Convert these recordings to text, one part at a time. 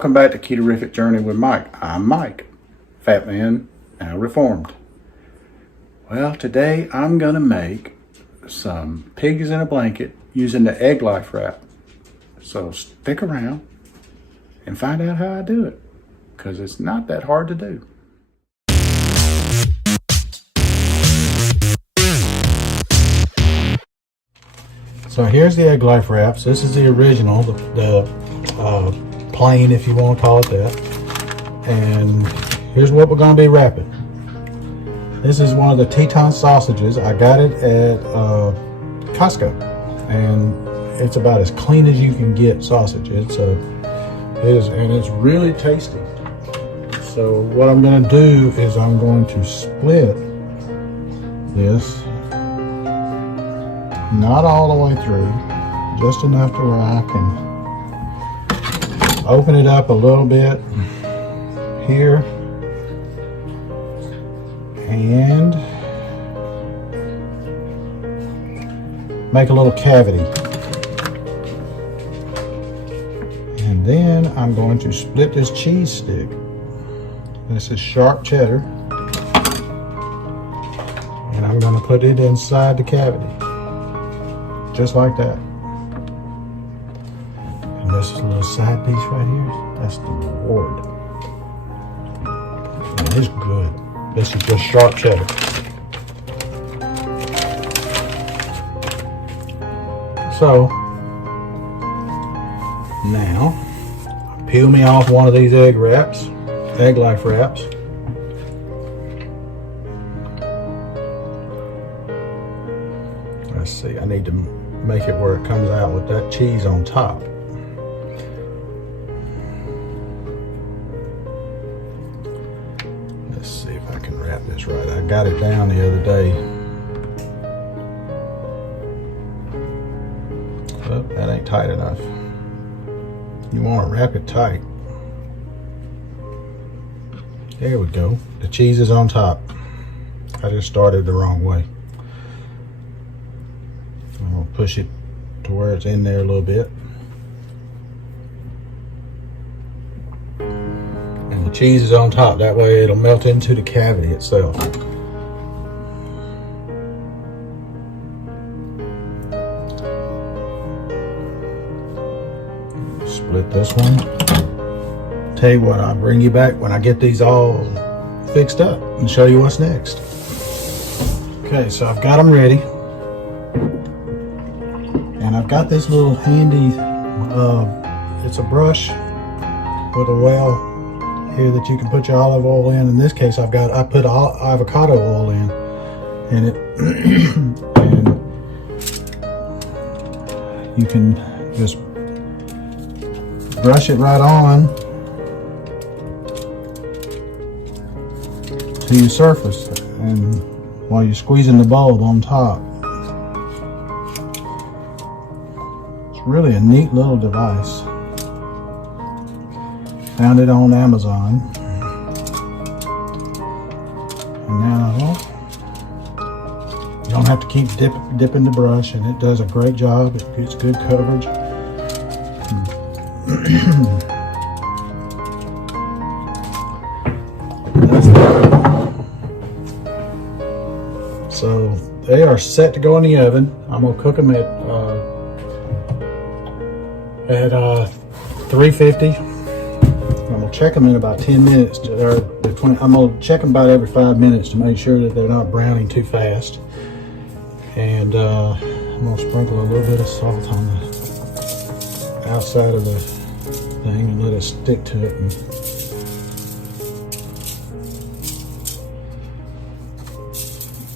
welcome back to Ketorific Journey with Mike. I'm Mike, fat man, now reformed. Well, today I'm gonna make some pigs in a blanket using the Egglife wrap. So stick around and find out how I do it, because it's not that hard to do. So here's the Egglife wraps. This is the original, the plain, if you want to call it that. And here's what we're going to be wrapping. This is one of the Teton sausages. I got it at Costco, and it's about as clean as you can get sausage. It's really tasty. So what I'm going to do is I'm going to split this, not all the way through, just enough to where I can open it up a little bit here and make a little cavity. And then I'm going to split this cheese stick. This is sharp cheddar, and I'm going to put it inside the cavity, just like that. And this is a little side piece right here. That's the reward. And it's good. This is just sharp cheddar. So now peel me off one of these Egglife wraps. Let's see, I need to make it where it comes out with that cheese on top. Let's see if I can wrap this right. I got it down the other day. Oh, that ain't tight enough. You want to wrap it tight. There we go. The cheese is on top. I just started the wrong way. I'm going to push it to where it's in there a little bit. And the cheese is on top. That way it'll melt into the cavity itself. Split this one. Tell you what, I'll bring you back when I get these all fixed up and show you what's next. Okay, so I've got them ready. And I've got this little handy, it's a brush with a well here that you can put your olive oil in. In this case, I put avocado oil in, and and you can just brush it right on to your surface, and while you're squeezing the bulb on top. It's really a neat little device. Found it on Amazon. And now you don't have to keep dipping the brush, and it does a great job. It gets good coverage. So they are set to go in the oven. I'm gonna cook them at 350. I'm gonna check them in about 10 minutes. I'm gonna check them about every 5 minutes to make sure that they're not browning too fast. And I'm gonna sprinkle a little bit of salt on the outside of the thing and let it stick to it. And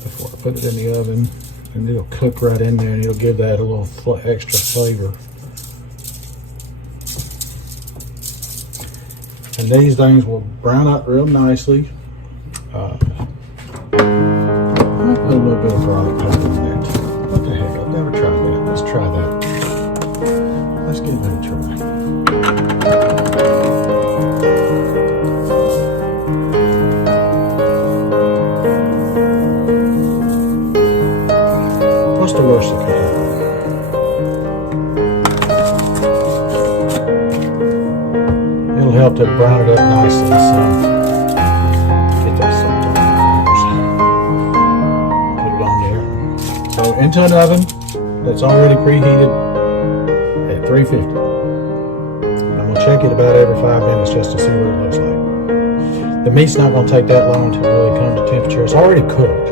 before I put it in the oven, and it'll cook right in there, and it'll give that a little extra flavor. And these things will brown up real nicely. I put a little bit of garlic powder in there too. What the heck? I've never tried that. Let's try that. Let's give that a try. What's the worst that could happen? It'll help to brown it up nicely. So get that salt on the fingers. Put it on there. So into an oven that's already preheated at 350. I'm gonna check it about every 5 minutes just to see what it looks like. The meat's not gonna take that long to really come to temperature. It's already cooked.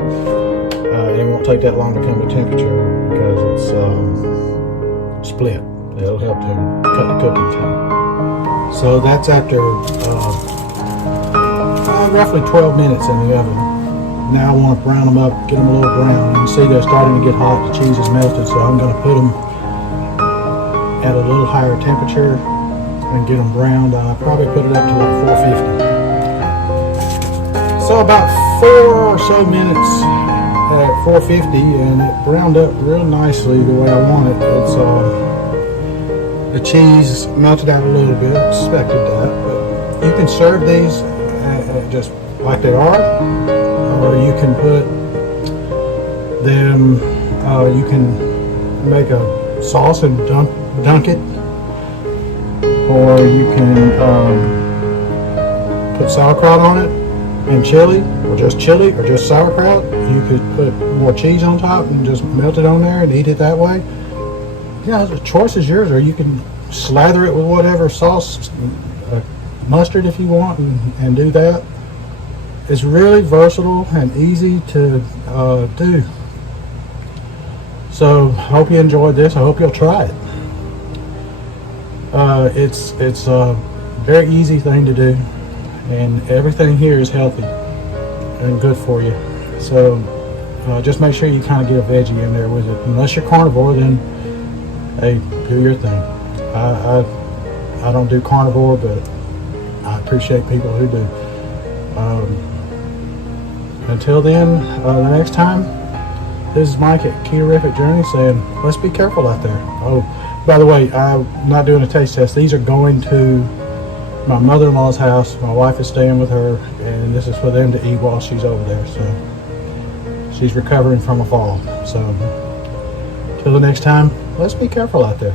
It won't take that long to come to temperature because it's split. It'll help to cut the cooking time. So that's after roughly 12 minutes in the oven. Now I want to brown them up, get them a little brown. You can see they're starting to get hot. The cheese is melted, so I'm going to put them at a little higher temperature and get them browned. I'll probably put it up to like 450. So about 4 or so minutes at 450, and it browned up real nicely the way I want it. It's the cheese melted out a little bit. I expected that, but you can serve these just like they are, or you can put them. You can make a sauce and dunk it, or you can put sauerkraut on it and chili, or just sauerkraut. You could put more cheese on top and just melt it on there and eat it that way. Yeah, the choice is yours, or you can slather it with whatever sauce, mustard if you want, and do that. It's really versatile and easy to do. So hope you enjoyed this. I hope you'll try it. It's a very easy thing to do, and everything here is healthy and good for you. So just make sure you kind of get a veggie in there with it. Unless you're carnivore, then hey, do your thing. I don't do carnivore, but I appreciate people who do. Until then, the next time, this is Mike at Ketorific Journey saying, let's be careful out there. Oh, by the way, I'm not doing a taste test. These are going to my mother-in-law's house. My wife is staying with her, and this is for them to eat while she's over there. So she's recovering from a fall. So till the next time, let's be careful out there.